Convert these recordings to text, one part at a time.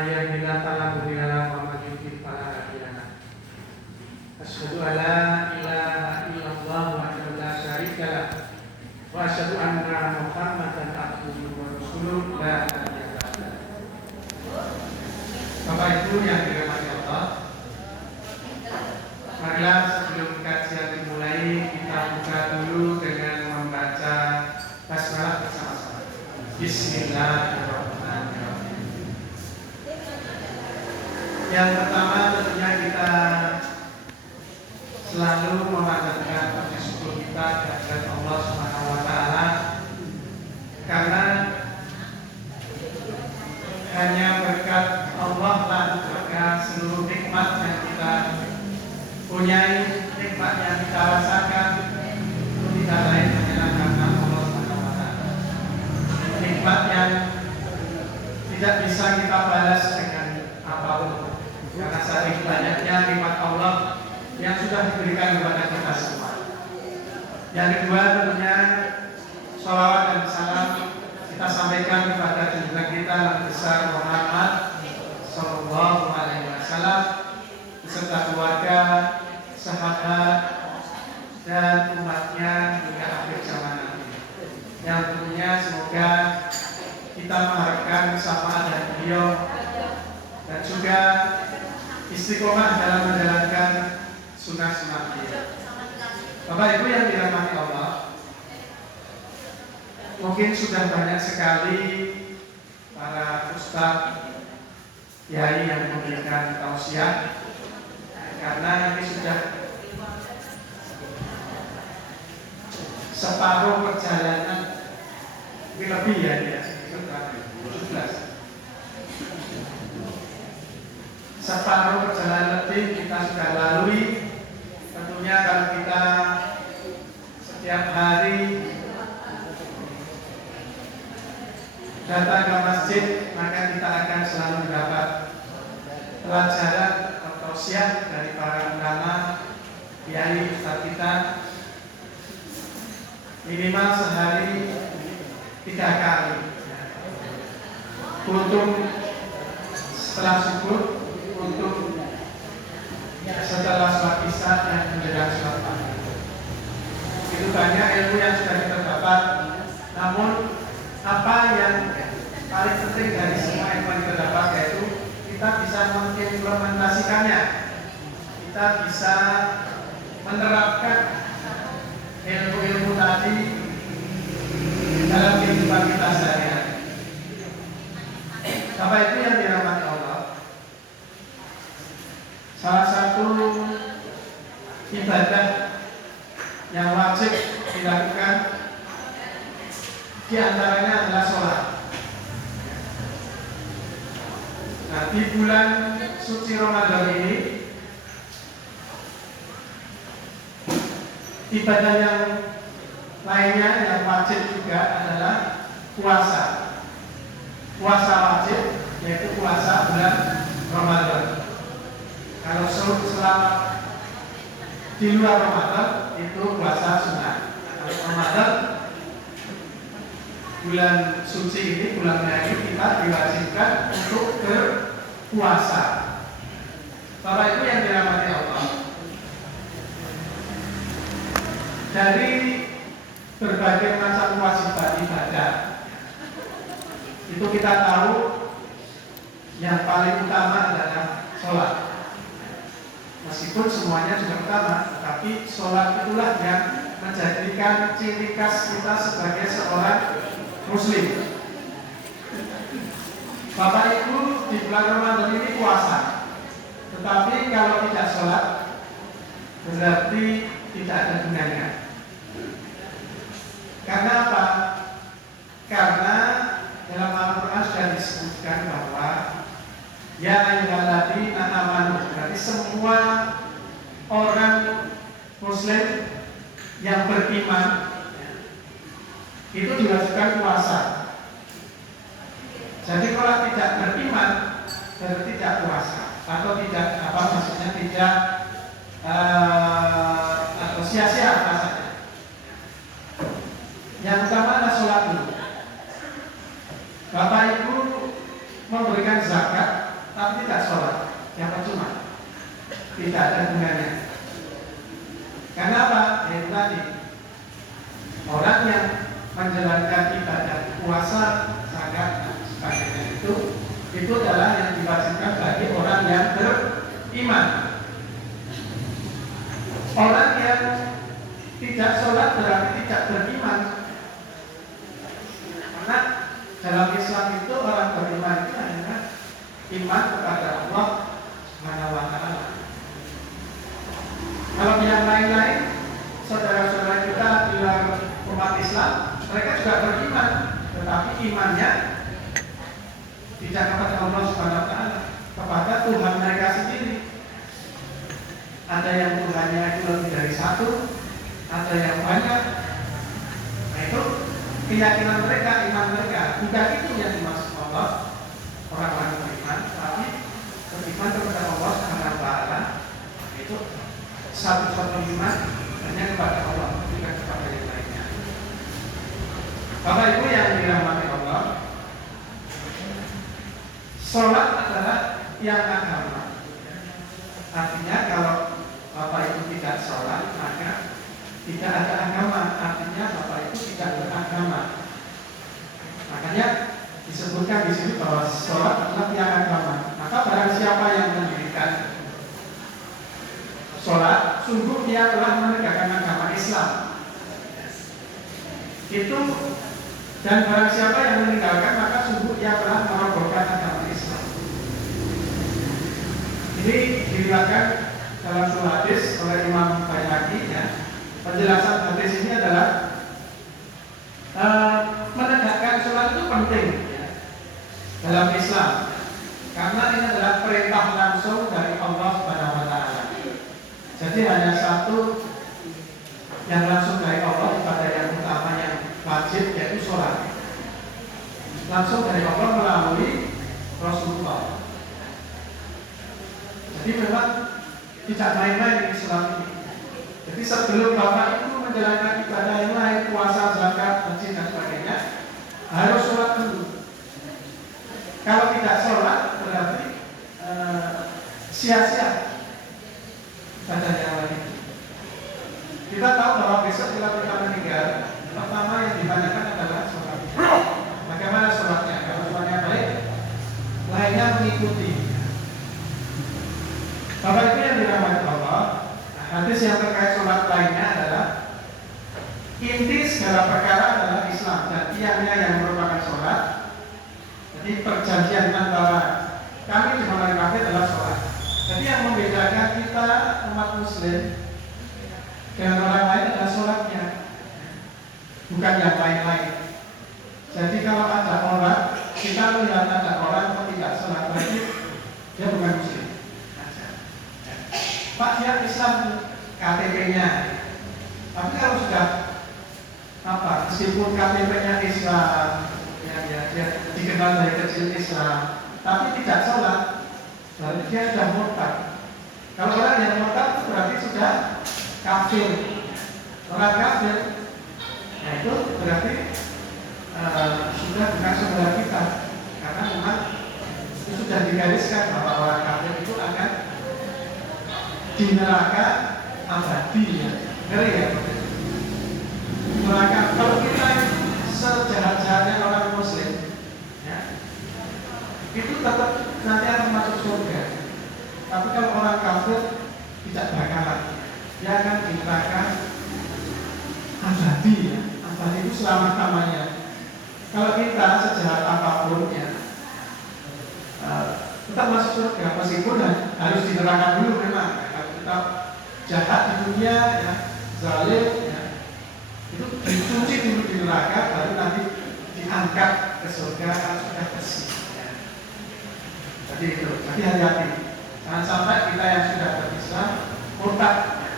yahdihillahu fala mudilla lahu wa may yudlil fala hadiya lahu. Asyhadu an la ilaha illallah wahdahu la syarika lah wa asyhadu anna Muhammadan abduhu wa rasuluh la nabiyya ba'dah. Bapak Ibu yang dirahmati Allah, marilah sebelum kajian dimulai kita buka dulu dengan membaca basmalah bersama-sama. Bismillahirrahmanirrahim. Yang pertama tentunya kita selalu memanjatkan puji syukur kita kepada Allah Subhanahu wa taala, karena hanya berkat Allah lah maka seluruh nikmat yang kita punyai, nikmat yang kita rasakan itu tidak lain hanyalah karena Allah Subhanahu wa taala. Nikmat yang tidak bisa kita balas dengan apapun, karena saking banyaknya nikmat Allah yang sudah diberikan kepada kita semua. Yang kedua tentunya sholawat dan salam kita sampaikan kepada junjungan kita Nabi besar Muhammad Sallallahu Alaihi Wasallam beserta keluarga, sahabat dan umatnya hingga akhir zaman nanti. Yang tentunya semoga kita mengharapkan kesamaan dari beliau dan juga istiqomah dalam menjalankan sunnah-sunnah beliau. Bapak Ibu yang dirahmati Allah, mungkin sudah banyak sekali para ustadz, kiai yang memberikan tausiah, karena ini sudah separuh perjalanan, ini lebih ya, 17. Separuh perjalanan lebih kita sudah lalui. Tentunya kalau kita setiap hari datang ke masjid, maka kita akan selalu mendapat pelajaran atau tausiah dari para ulama, kiai, ustaz kita, minimal sehari 3 kali. Untuk setelah subuh, untuk setelah sholat isya dan menjelang sholat maghrib. Itu banyak ilmu yang sudah kita dapat. Namun apa yang paling penting dari semua ilmu yang kita dapat yaitu kita bisa mengimplementasikannya. Kita bisa menerapkan ilmu-ilmu tadi dalam kehidupan kita sehari-hari. Bapak Ibu yang dirahmati Allah, salah satu ibadah yang wajib dilakukan di antaranya adalah sholat. Nah, di bulan suci Ramadan ini ibadah yang lainnya yang wajib juga adalah puasa. Puasa wajib yaitu puasa bulan Ramadan. Kalau selama di luar Ramadan itu puasa sunnah. Kalau Ramadan bulan suci ini, bulannya ini kita diwajibkan untuk berpuasa. Bapak Ibu yang dirahmati Allah, dari berbagai macam kewajiban ibadah itu kita tahu yang paling utama adalah sholat. Meskipun semuanya juga utama, tapi sholat itulah yang menjadikan ciri khas kita sebagai seorang Muslim. Bapak Ibu di bulan Ramadan ini puasa, tetapi kalau tidak sholat berarti tidak ada gunanya. Karena apa? Karena dalam Al-Quran sudah disebutkan bahwa ya ayyuhalladzina amanu, berarti semua orang Muslim yang beriman itu diwajibkan puasa. Jadi kalau tidak beriman berarti tidak puasa, atau tidak maksudnya tidak atau sia-sia rasanya. Yang utama adalah sholat dulu. Bapak Ibu memberikan zakat tidak ada gunanya. Karena apa? Yaitu tadi orang yang menjalankan ibadah puasa, zakat dan sebagainya itu adalah yang diwajibkan bagi orang yang beriman. Orang yang tidak sholat berarti tidak beriman. Karena dalam Islam itu orang beriman itu hanya iman kepada Allah Subhanahu wa Ta'ala. Kalau yang lain-lain, saudara-saudara kita di luar umat Islam, mereka juga beriman, tetapi imannya tidak kepada Allah Subhanahu wa Ta'ala, kepada Tuhan mereka sendiri. Ada yang Tuhannya itu lebih dari satu, ada yang banyak. Nah itu keyakinan mereka, iman mereka. Bukan itu yang dimaksud Allah orang-orang beriman, tapi beriman kepada Allah Subhanahu wa Ta'ala. Itu satu-satu iman hanya kepada Allah, bukan kepada yang lainnya. Bapak Ibu yang dirahmati Allah, sholat adalah yang agama. Artinya kalau Bapak Ibu tidak sholat, maka tidak ada agama. Artinya Bapak Ibu tidak beragama. Makanya disebutkan di sini bahwa sholat adalah tiang agama. Maka barang siapa yang mendirikan sholat, sungguh dia telah menegakkan agama Islam. Itu, dan barang siapa yang meninggalkan, maka sungguh dia telah merobohkan agama Islam. Ini diriwayatkan dalam sebuah hadis oleh Imam Baihaqi, ya. Penjelasan hadis ini adalah menegakkan sholat itu penting, ya, dalam Islam, karena ini adalah perintah langsung dari Allah Subhanahu wa Ta'ala. Jadi hanya satu yang langsung dari Allah, ibadah yang utama yang wajib, yaitu sholat, langsung dari Allah melalui Rasulullah. Jadi memang tidak main-main Islam ini. Jadi sebelum Bapak Ibu menjalankan ibadah yang lain, puasa, zakat, haji dan sebagainya, harus sholat dulu. Kalau tidak sholat berarti sia-sia ibadah yang lain. Kita tahu bahwa besok bila kita meninggal, pertama yang ditanyakan adalah sholat. Bagaimana sholatnya? Kalau sholatnya baik, lainnya mengikuti. Bapak Ibu yang dirahmati Allah, hadis yang terkait sholat lainnya adalah inti segala perkara adalah Islam dan tiangnya yang merupakan sholat. Jadi perjanjian antara kami dengan orang kafir adalah sholat. Jadi yang membedakan kita umat Muslim dengan orang lain adalah sholatnya, bukan yang lain-lain. Jadi kalau ada orang, kita melihat ada orang yang tidak sholat, berarti dia bukan Muslim. Pak, dia Islam KTP-nya, tapi kalau sudah meskipun KTP-nya Islam, dia dikenal dari kecil Islam, tapi tidak sholat, berarti dia sudah murtad. Kalau orang yang murtad itu berarti sudah kafir. Orang kafir, nah itu berarti sudah bukan saudara kita, karena memang itu sudah digariskan bahwa orang kafir itu akan di neraka abadi, ya. Ngeri ya. Neraka, kalau kita sejahat-jahatnya orang Muslim, ya, itu tetap nanti akan masuk surga. Tapi kalau orang kafir tidak bakalan, dia akan di neraka abadi, ya. Abadi itu selama-lamanya. Kalau kita sejahat apapun, ya, tetap masuk surga, meskipun harus di neraka dulu memang. Kita jahat di dunia, ya, zalim, ya, itu dicuci dulu di neraka, baru nanti diangkat ke surga kalau sudah bersih, ya. Jadi itu, jadi hati-hati, jangan sampai kita yang sudah berislam murtad, ya.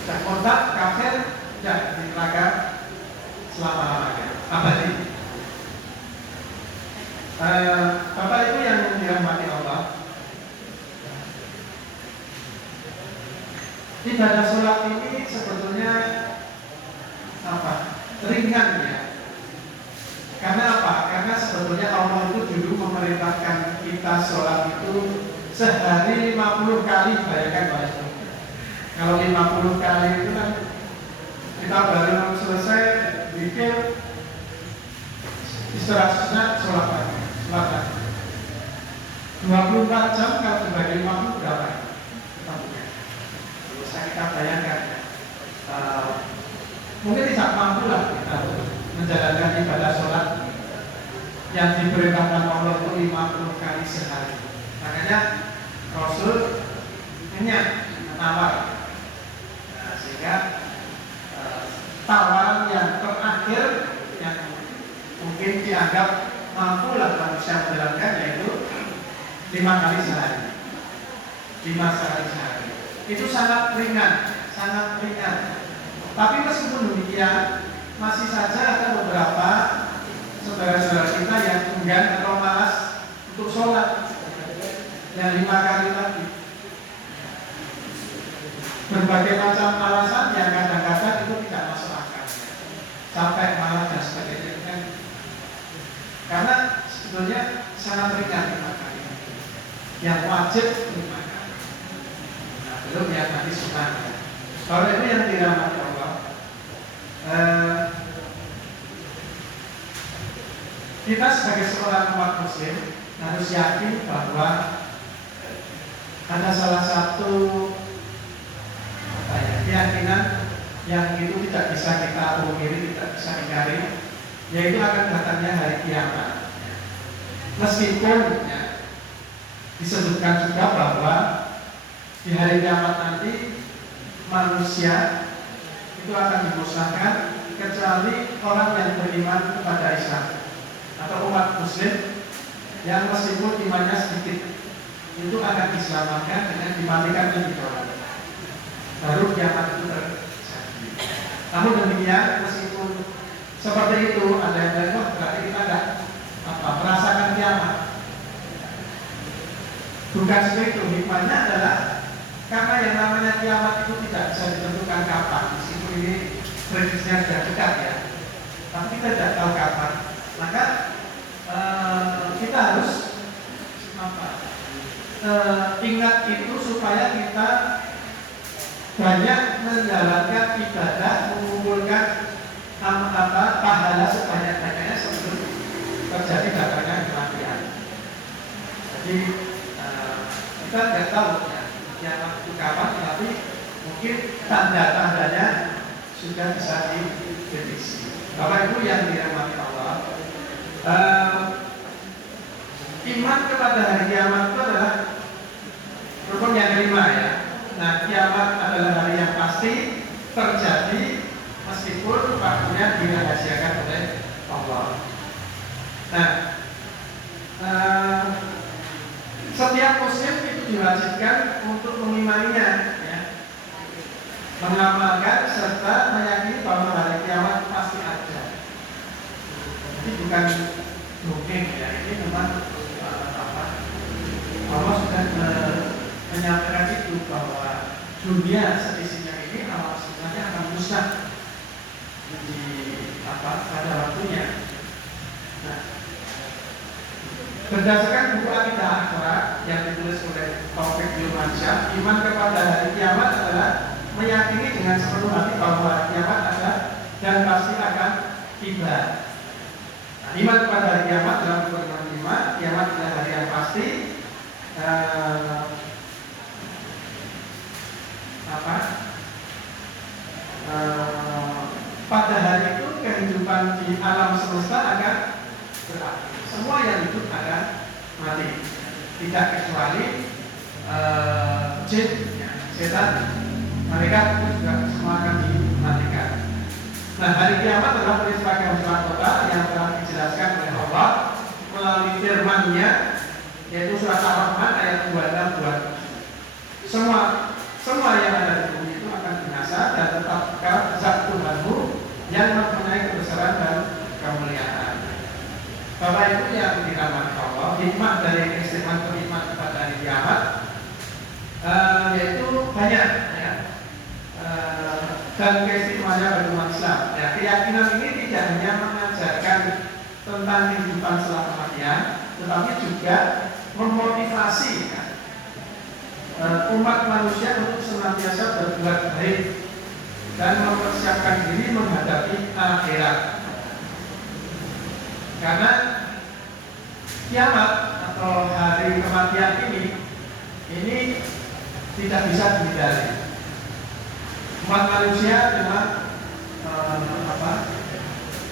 Sudah murtad, kafir, sudah di neraka selama-lamanya, abadi. Bapak Ibu yang dirahmati Allah, ibadah sholat ini sebetulnya ringan, ya. Karena apa? Karena sebetulnya Allah itu dulu memerintahkan kita sholat itu sehari 50 kali, bayangkan Pak Ibu. Kalau 50 kali itu kan kita baru selesai bikin istirahatnya sholat pagi. 24 jam kalau dibagi 50 berapa? Kita punya. Bisa kita bayangkan ya. Mungkin tidak mampu lah kita menjalankan ibadah sholat yang diperintahkan Allah itu 50 kali sehari. Makanya Rasul menawar, sehingga tawaran yang terakhir yang mungkin dianggap mampu lah manusia menjalankan yaitu 5 kali sehari. 5 kali sehari. Itu sangat ringan, sangat ringan. Tapi meskipun demikian, masih saja ada beberapa saudara-saudara kita yang enggan atau malas untuk sholat yang 5 kali tadi. Berbagai macam alasan yang kadang-kadang itu tidak masuk akal, sampai malas dan sebagainya kan. Karena sebetulnya sangat ringan 5 kali. Yang wajib 5 kali. Nah, belum yang nanti sunnah. Kalau itu yang dirahmati Allah, kita sebagai seorang umat muslim harus yakin bahwa ada salah satu keyakinan yang itu tidak bisa kita pungkiri, tidak bisa ingkari, yaitu akan datangnya hari kiamat. Meskipun disebutkan juga bahwa di hari kiamat nanti manusia itu akan dimusnahkan kecuali orang yang beriman kepada Islam atau umat muslim yang meskipun imannya sedikit itu akan diselamatkan dengan dimatikan di neraka. Baru kiamat itu terjadi. Namun demikian meskipun seperti itu ada yang bilang berarti kita tidak merasakan kiamat. Bukan seperti itu. Hikmahnya adalah karena yang namanya kiamat itu tidak bisa ditentukan kapan. Meskipun ini prediksinya sudah dekat ya, tapi kita tidak tahu kapan. Maka kita harus ingat itu supaya kita banyak menjalankan ibadah, mengumpulkan pahala sebanyak-banyaknya sebelum terjadi datangnya kematian. Jadi kita tidak tahu ya kiamat itu kapan, tapi mungkin tanda-tandanya sudah bisa diprediksi. Bapak Ibu yang dirahmati Allah, iman kepada hari kiamat itu adalah rukun yang kelima ya. Nah, kiamat adalah hari yang pasti terjadi meskipun waktunya dirahasiakan oleh Allah. Nah, setiap muslim itu diwajibkan untuk mengimaninya, ya, mengamalkan serta meyakini bahwa hari kiamat pasti ada. Ini bukan mungkin ya, ini memang Allah sudah menyampaikan itu bahwa dunia seisinya ini awal sebenarnya akan musnah pada waktunya. Nah, berdasarkan buku Akidah Akhlak yang ditulis oleh Taufik Yilmansyah, iman kepada hari kiamat adalah meyakini dengan sepenuh hati bahwa hari kiamat ada dan pasti akan tiba. Nah, iman kepada hari kiamat dalam buku Iman, kiamat adalah hari yang pasti. Pada hari itu kehidupan di alam semesta akan berakhir. Semua yang hidup akan mati, tidak kecuali jin, setan, mereka itu juga semua akan dimatikan. Nah, hari kiamat adalah peristiwa kehancuran total yang telah dijelaskan oleh Allah melalui firman-Nya, yaitu surat Ar-Rahman ayat 26-27. Semua yang ada di bumi itu akan binasa dan tetap kekal zat Tuhanmu yang mempunyai kebesaran dan kemuliaan. Bapak Ibu yang dirahmati Allah, hikmah dari keistimewaan beriman kepada hari kiamat yaitu banyak ya, dan keistimewaannya bagi umat Islam. Ya, keyakinan ini tidak hanya mengajarkan tentang kehidupan setelah kematian, tetapi juga memotivasi ya, umat manusia untuk senantiasa berbuat baik dan mempersiapkan diri menghadapi akhirat. Karena kiamat atau hari kematian ini tidak bisa dihindari. Umat manusia memang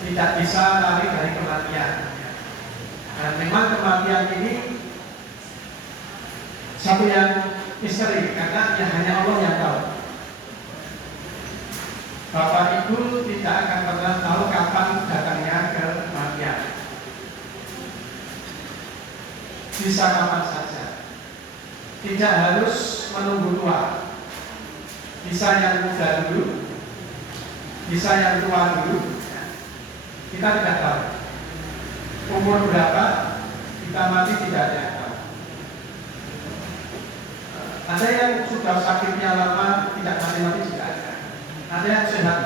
tidak bisa lari dari kematian. Dan memang kematian ini satu yang misteri karena ya hanya Allah yang tahu. Bapak Ibu tidak akan pernah tahu kapan datangnya kematian. Bisa kapan saja. Tidak harus menunggu tua. Bisa yang muda dulu, bisa yang tua dulu. Kita tidak tahu. Umur berapa kita mati tidak ada yang tahu. Ada yang sudah sakitnya lama tidak mati-mati juga ada. Ada yang sehat,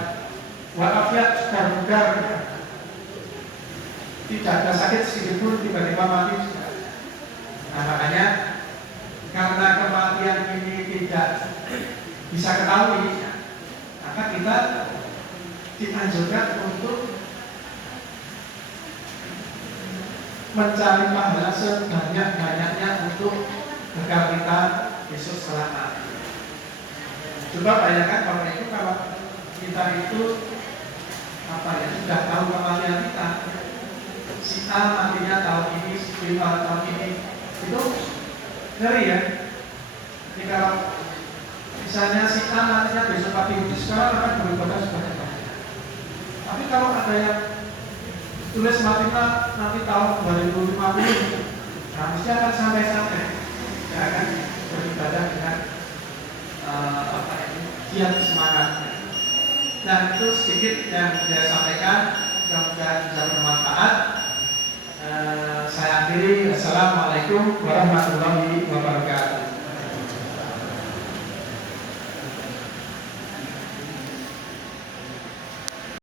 walafiat sudah bugar, tidak ada sakit sedikit pun tiba-tiba mati juga ada. Nah makanya karena kematian ini tidak bisa ketahui, maka kita dianjurkan untuk mencari pahala sebanyak-banyaknya untuk agar kita besok selamat. Coba bayangkan Bapak Ibu kalau kita itu sudah tahu kematian kita, si A matinya tahun ini, si B tahun ini, itu ngeri ya. Jadi kalau misalnya si A matinya besok pagi, sekarang akan berubah sebanyak-banyaknya. Tapi kalau ada yang tulis matinya nanti tahun 2050, nah mesti akan sampai-sampai, ya kan, beribadah dengan giat semangat. Dan itu sedikit yang saya sampaikan, mudah-mudahan bisa bermanfaat. Saya akhiri. Assalamualaikum warahmatullahi wabarakatuh.